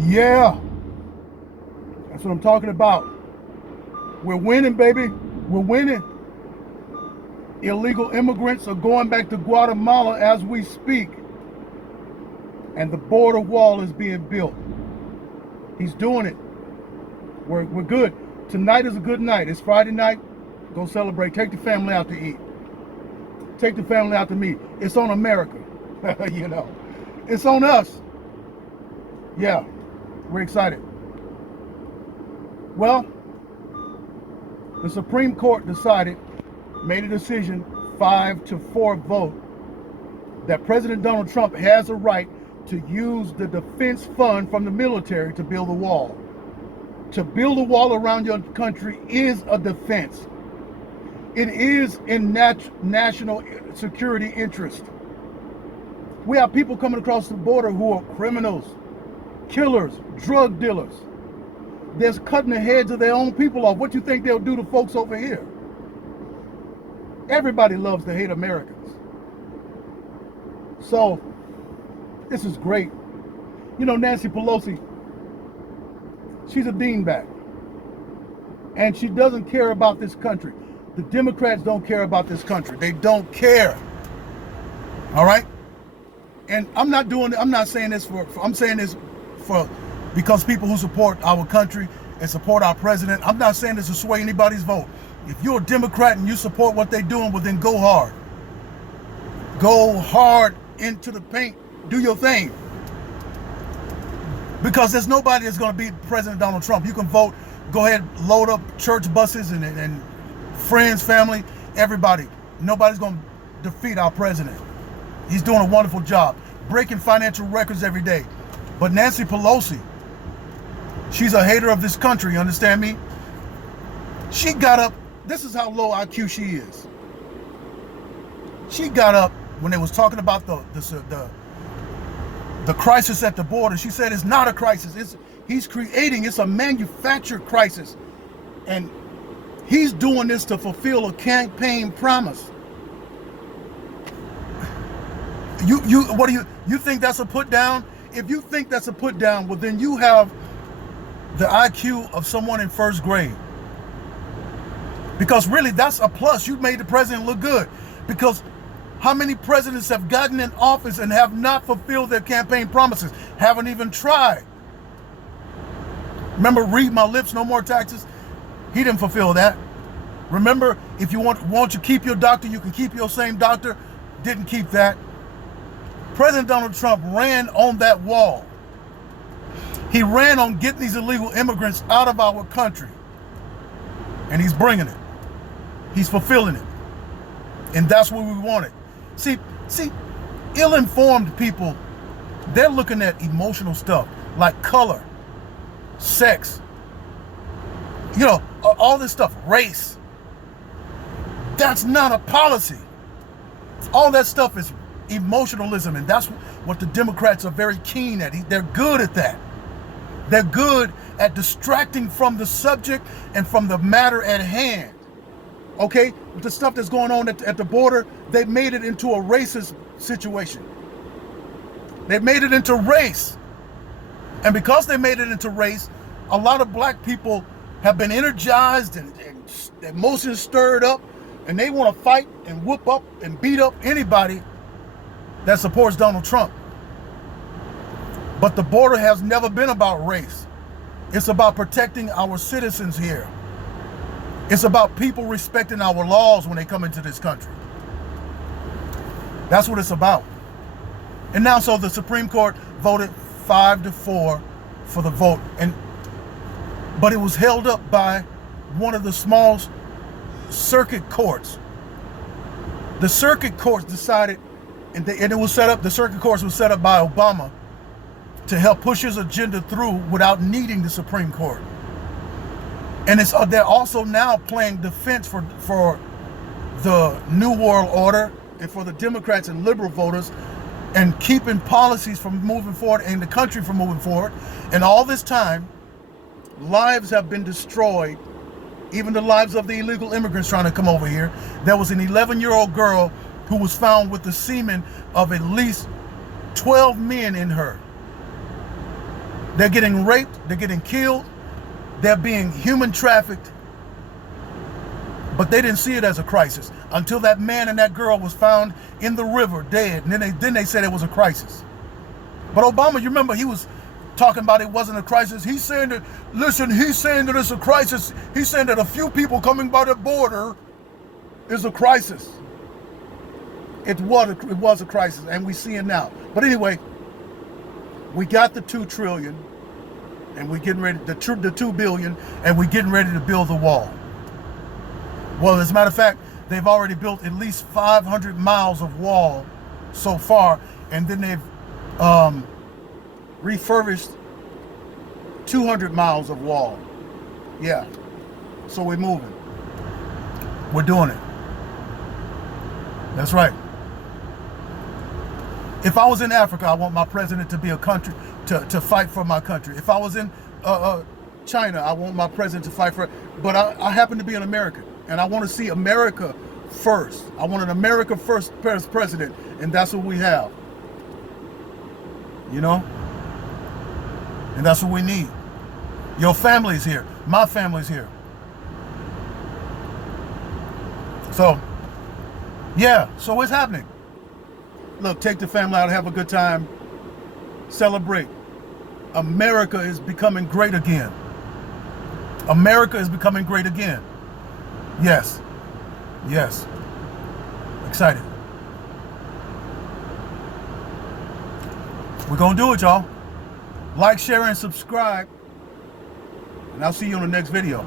Yeah, that's what I'm talking about. We're winning, baby. We're winning. Illegal immigrants are going back to Guatemala as we speak. And the border wall is being built. He's doing it. We're good. Tonight is a good night. It's Friday night. Go celebrate. Take the family out to eat. Take the family out to meet. It's on America. You know. It's on us. Yeah. We're excited. Well, the Supreme Court made a decision, 5-4 vote, that President Donald Trump has a right to use the defense fund from the military to build a wall. To build a wall around your country is a defense. It is in national security interest. We have people coming across the border who are criminals, killers, drug dealers. They're cutting the heads of their own people off. What you think they'll do to folks over here? Everybody loves to hate Americans. So, this is great. You know, Nancy Pelosi, she's a beanbag. And she doesn't care about this country. The Democrats don't care about this country. They don't care. All right? And I'm not saying this I'm saying this for because people who support our country and support our president, I'm not saying this to sway anybody's vote. If you're a Democrat and you support what they're doing, well then go hard. Go hard into the paint. Do your thing. Because there's nobody that's going to beat President Donald Trump. You can vote, go ahead, load up church buses and friends, family, everybody. Nobody's going to defeat our president. He's doing a wonderful job, breaking financial records every day. But Nancy Pelosi, she's a hater of this country, you understand me? She got up, this is how low IQ she is. She got up when they was talking about the crisis at the border. She said it's not a crisis. It's a manufactured crisis. And he's doing this to fulfill a campaign promise. You think that's a put down? If you think that's a put down, well then you have the IQ of someone in first grade. Because really that's a plus. You made the president look good. Because how many presidents have gotten in office and have not fulfilled their campaign promises? Haven't even tried. Remember, read my lips, no more taxes? He didn't fulfill that. Remember, if you want to keep your doctor, you can keep your same doctor. Didn't keep that. President Donald Trump ran on that wall. He ran on getting these illegal immigrants out of our country. And he's bringing it. He's fulfilling it. And that's what we wanted. See, ill-informed people, they're looking at emotional stuff like color, sex, all this stuff, race. That's not a policy. All that stuff is emotionalism, and that's what the Democrats are very keen at. They're good at that. They're good at distracting from the subject and from the matter at hand. Okay? With the stuff that's going on at the border, they made it into a racist situation. They made it into race. And because they made it into race, a lot of black people have been energized and emotions stirred up, and they want to fight and whoop up and beat up anybody that supports Donald Trump. But the border has never been about race. It's about protecting our citizens here. It's about people respecting our laws when they come into this country. That's what it's about. And now, so the Supreme Court voted 5-4 for the vote. But it was held up by one of the small circuit courts. The circuit courts decided, and it was set up, the circuit courts was set up by Obama to help push his agenda through without needing the Supreme Court. And they're also now playing defense for the New World Order and for the Democrats and liberal voters, and keeping policies from moving forward and the country from moving forward. And all this time, lives have been destroyed, even the lives of the illegal immigrants trying to come over here. There was an 11-year-old girl who was found with the semen of at least 12 men in her. They're getting raped, they're getting killed, they're being human trafficked. But they didn't see it as a crisis until that man and that girl was found in the river dead. And then they said it was a crisis. But Obama, you remember, he was talking about it wasn't a crisis. He's saying that, listen, he's saying that it's a crisis. He's saying that a few people coming by the border is a crisis. It was a crisis, and we see it now. But anyway, we got the 2 trillion, and we're getting ready, the 2 billion, and we're getting ready to build the wall. Well, as a matter of fact, they've already built at least 500 miles of wall so far, and then they've refurbished 200 miles of wall. Yeah, so we're moving. We're doing it. That's right. If I was in Africa, I want my president to be a country, to fight for my country. If I was in China, I want my president to fight for it. But I happen to be an American, and I want to see America first. I want an America first president, and that's what we have. You know? And that's what we need. Your family's here. My family's here. So, yeah, so it's happening. Look, take the family out, have a good time, celebrate. America is becoming great again. America is becoming great again. Yes. Yes. Excited. We're going to do it, y'all. Like, share, and subscribe. And I'll see you on the next video.